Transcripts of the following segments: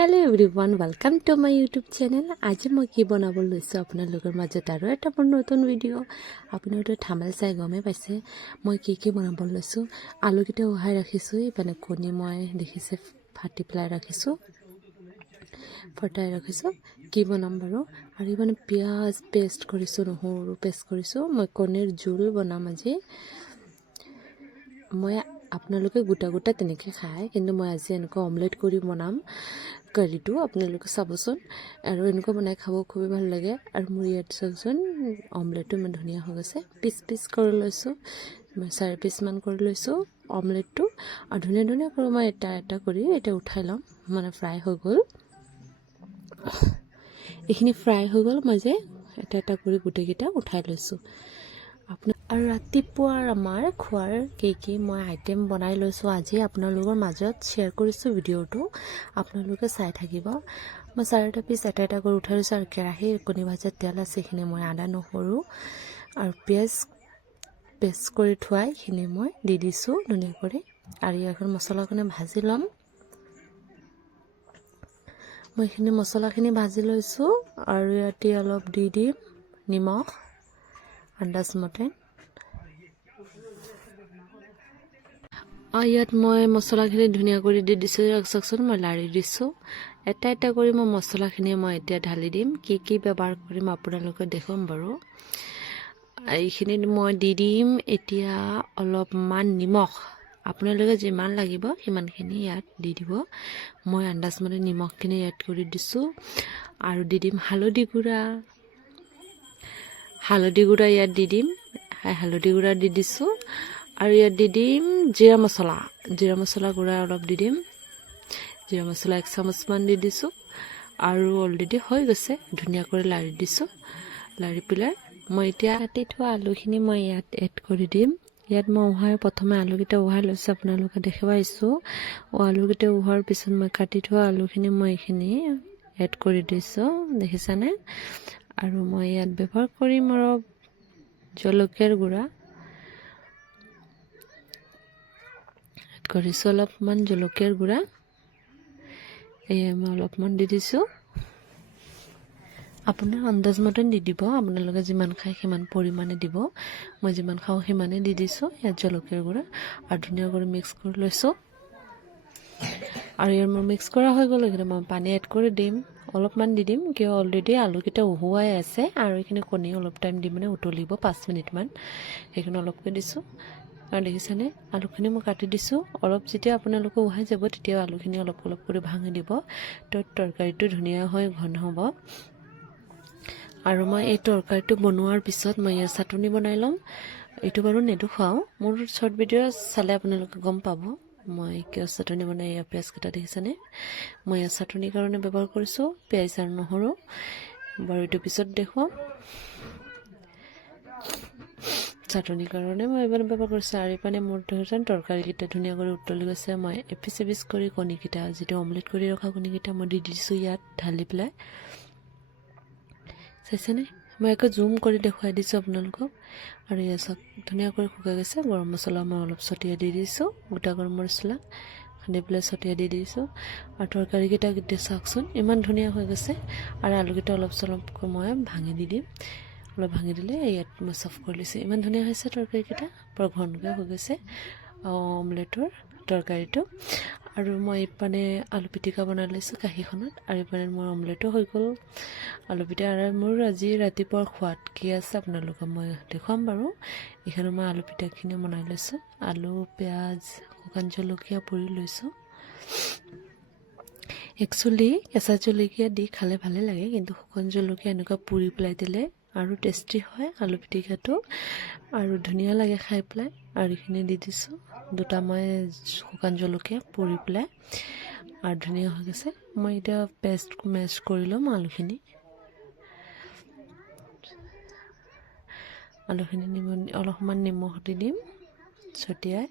Hello everyone welcome to my YouTube channel. आज मैं कि बनाब लैसो आपनालोकर मजत आरो एटा नतुन भिडिओ। आपनालोके थाम्बनेल चाइ गमे पाइसे मैं कि बनाब लैसो। आलुकिटा उहाई राखिसो, इफाले कणी मैं देखिसे फाटी पेলাই राखिसो, फटाई राखिसो। कि बनाम बारो आरो इफाले पियाज पेस्ट करिसो, নহৰু पेस्ट करिसो। मैं कणीर झोल बनाम আজি। मैं आपनालोके गोटा गोटा तेनेके खाय, किन्तु मैं আজি एनेको ऑमलेट करि बनाम কাৰিটো। আপোনালোকে চাবচোন আৰু এনেকৈ বনাই খাব খুব ভাল লাগে। আৰু মোৰ ইয়াত চাওকচোন অমলেটটো ইমান ধুনীয়া হৈ গৈছে। পিচ পিচ কৰি লৈছোঁ, মই 4 পিচমান কৰি লৈছোঁ অমলেটটো। আৰু ধুনীয়া ধুনীয়া কৰি মই এটা এটা কৰি এটা উঠাই ল'ম, মানে ফ্ৰাই হৈ গ'ল। এইখিনি ফ্ৰাই হৈ গ'ল, মই যে এটা এটা কৰি গোটেইকেইটা উঠাই লৈছোঁ। আৰু ৰাতিপুৱাৰ আমাৰ খোৱাৰ কি মই আইটেম বনাই লৈছোঁ আজি আপোনালোকৰ মাজত শ্বেয়াৰ কৰিছোঁ ভিডিঅ'টো। আপোনালোকে চাই থাকিব। মই 4টা পিচ এটা এটা কৰি উঠাই লৈছোঁ। আৰু কেৰাহীৰ কণী ভাজাৰ তেল আছে, এইখিনি মই আদা নহৰু আৰু পিঁয়াজ পেষ্ট কৰি থোৱা এইখিনি মই দি দিছোঁ ধুনীয়া কৰি। আৰু ইয়াৰ মছলাখিনি ভাজি ল'ম। মই এইখিনি মছলাখিনি ভাজি লৈছোঁ। আৰু ইয়াতে অলপ দি দিম নিমখ আন্দাজমতে। ইয়াত মই মছলাখিনি ধুনীয়া কৰি দি দিছোঁ। চাওকচোন মই লাৰি দিছোঁ। এটা এটা কৰি মই মছলাখিনি মই এতিয়া ঢালি দিম। কি ব্যৱহাৰ কৰিম আপোনালোকে দেখুৱাম বাৰু। এইখিনিত মই দি দিম এতিয়া অলপমান নিমখ। আপোনালোকে যিমান লাগিব সিমানখিনি ইয়াত দি দিব। মই আন্দাজমতে নিমখখিনি এড কৰি দিছোঁ। আৰু দি দিম হালধি গুড়া। ইয়াত দি দিম, হালধি গুড়া দি দিছোঁ। আৰু ইয়াত দি দিম জিৰা মছলা গুড়া অলপ দি দিম। জিৰা মছলা 1 চামুচমান দি দিছোঁ। আৰু অলৰেডি হৈ গৈছে, ধুনীয়া কৰি লাৰি দিছোঁ। লাৰি পেলাই মই এতিয়া কাটি থোৱা আলুখিনি মই ইয়াত এড কৰি দিম। ইয়াত মই প্ৰথমে আলুকেইটা উহাই লৈছোঁ, আপোনালোকে দেখিব আহিছোঁ। আলুকেইটা উহোৱাৰ পিছত মই কাটি থোৱা আলুখিনি মই এইখিনি এড কৰি দিছোঁ, দেখিছানে। আৰু মই ইয়াত ব্যৱহাৰ কৰিম অলপ জলকীয়াৰ গুড়া কৰিছোঁ, অলপমান জলকীয়াৰ গুড়া মই অলপমান দি দিছোঁ। আপোনাৰ আন্দাজমতে দি দিব, আপোনালোকে যিমান খায় সিমান পৰিমাণে দিব। মই যিমান খাওঁ সিমানে দি দিছোঁ ইয়াত জলকীয়াৰ গুড়া। আৰু ধুনীয়া কৰি মিক্স কৰি লৈছোঁ। আৰু ইয়াৰ মোৰ মিক্স কৰা হৈ গ'ল। এইখিনি মই পানী এড কৰি দিম, অলপমান দি দিম, কিয় অলৰেডি আলুকেইটা উহোৱাই আছে। আৰু এইখিনি কণী অলপ টাইম দি মানে উতলিব 5 মিনিটমান, সেইখিনি অলপকৈ দিছোঁ। আৰু দেখিছেনে আলুখিনি মই কাটি দিছোঁ। অলপ যেতিয়া আপোনালোকে উহাই যাব তেতিয়া আলুখিনি অলপ অলপ কৰি ভাঙি দিব, তো তৰকাৰীটো ধুনীয়া হৈ ঘন হ'ব। আৰু মই এই তৰকাৰীটো বনোৱাৰ পিছত মই ইয়াৰ চাটনি বনাই ল'ম। এইটো বাৰু নেদেখুৱাওঁ, মোৰ শ্বৰ্ট ভিডিঅ' চালে আপোনালোকে গম পাব মই কিয় চাটনি বনাই। ইয়াৰ পিঁয়াজকেইটা দেখিছেনে, মই ইয়াৰ চাটনিৰ কাৰণে ব্যৱহাৰ কৰিছোঁ পিঁয়াজ আৰু নহৰু। বাৰু এইটো পিছত দেখুৱাম। চাটনিৰ কাৰণে মই এইবাৰ ব্যৱহাৰ কৰিছোঁ। আৰু এইপানে মোৰ ধৰক তৰকাৰীকেইটা ধুনীয়া কৰি উতলি গৈছে। মই এপিচ এপিচ কৰি কণীকেইটা, যিটো অমলেট কৰি ৰখা কণীকেইটা মই দি দিছোঁ ইয়াত ঢালি পেলাই। চাইছেনে, মই একো জুম কৰি দেখুৱাই দিছোঁ আপোনালোকক। আৰু ইয়াত চাওক ধুনীয়া কৰি শুকাই গৈছে। গৰম মছলা মই অলপ ছটিয়াই দি দিছোঁ, গোটা গৰম মছলা সানি পেলাই ছটিয়াই দি দিছোঁ। আৰু তৰকাৰীকেইটা এতিয়া চাওকচোন ইমান ধুনীয়া হৈ গৈছে। আৰু আলুকেইটা অলপ চলপকৈ মই ভাঙি দি দিম, অলপ ভাঙি দিলে ইয়াত মই চাফ কৰি লৈছোঁ। ইমান ধুনীয়া হৈছে তৰকাৰীকেইটা, বৰ ঘনকৈ হৈ গৈছে অমলেটৰ তৰকাৰীটো। আৰু মই এইপানে আলু পিটিকা বনাই লৈছোঁ কাঁহীখনত। আৰু এইপানে মোৰ অমলেটো হৈ গ'ল আলু পিটিকা। আৰু মোৰ আজি ৰাতিপুৱাৰ খোৱাত কি আছে আপোনালোকক মই দেখুৱাম বাৰু। এইখানে মই আলু পিটিকাখিনি বনাই লৈছোঁ। আলু পিঁয়াজ শুকান জলকীয়া পুৰি লৈছোঁ। একচুৱেলি কেঁচা জলকীয়া দি খালে ভালে লাগে, কিন্তু শুকান জলকীয়া এনেকুৱা পুৰি পেলাই দিলে আৰু টেষ্টি হয় আলু পিটিকাটো, আৰু ধুনীয়া লাগে খাই পেলাই। আৰু এইখিনি দি দিছোঁ 2টা মই শুকান জলকীয়া পুৰি পেলাই। আৰু ধুনীয়া হৈ গৈছে। মই এতিয়া মেছ কৰি ল'ম আলুখিনি অলপমান নিমখ দি দিম ছটিয়াই,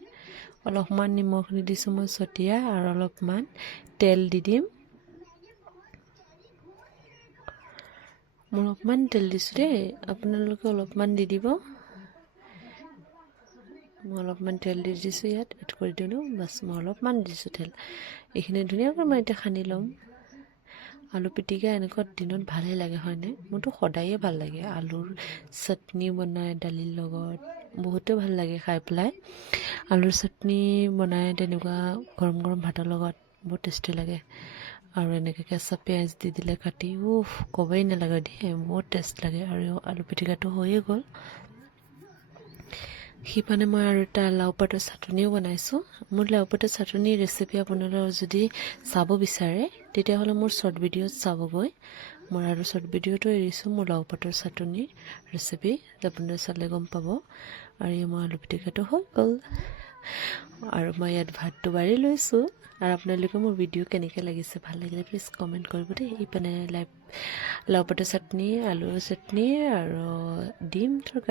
অলপমান নিমখ দি দিছোঁ মই ছটিয়াই। আৰু অলপমান তেল দি দিম, মই অলপমান তেল দিছোঁ দেই, আপোনালোকে অলপমান দি দিব। মই অলপমান তেল দি দিছোঁ, ইয়াত এড কৰি দিলোঁ, বাছ মই অলপমান দিছোঁ তেল। এইখিনি ধুনীয়াকৈ মই এতিয়া সানি ল'ম। আলু পিটিকা এনেকুৱা দিনত ভালেই লাগে হয়নে? মোৰতো সদায়ে ভাল লাগে। আলুৰ চাটনি বনাই দালিৰ লগত বহুতে ভাল লাগে খাই পেলাই। আলুৰ চাটনি বনাই তেনেকুৱা গৰম গৰম ভাতৰ লগত বহুত টেষ্টি লাগে। আৰু এনেকৈ কেঁচা পিঁয়াজ দি দিলে কাটি ক'বই নালাগে দেই, বহুত টেষ্ট লাগে। আৰু আলু পিটিকাটো হৈয়ে গ'ল। সিপানে মই আৰু এটা লাও পাতৰ চাটনিও বনাইছোঁ। মোৰ লাও পাতৰ চাটনিৰ ৰেচিপি আপোনালোকে যদি চাব বিচাৰে তেতিয়াহ'লে মোৰ শ্বৰ্ট ভিডিঅ'ত চাবগৈ। মই আৰু শ্বৰ্ট ভিডিঅ'টো এৰিছোঁ মোৰ লাও পাতৰ চাটনিৰ ৰেচিপি, আপোনালোকে চালে গম পাব। আৰু মই আলু পিটিকাটো হৈ গ'ল। আৰু মই ইয়াত ভাতটো বাঢ়ি লৈছোঁ। আৰু আপোনালোকে মোৰ ভিডিঅ' কেনেকৈ লাগিছে, ভাল লাগিলে প্লিজ কমেণ্ট কৰিব দেই। ইপিনে লাও পাতৰ চাটনি, আলুৰ চাটনি আৰু ডিম তৰকাৰী।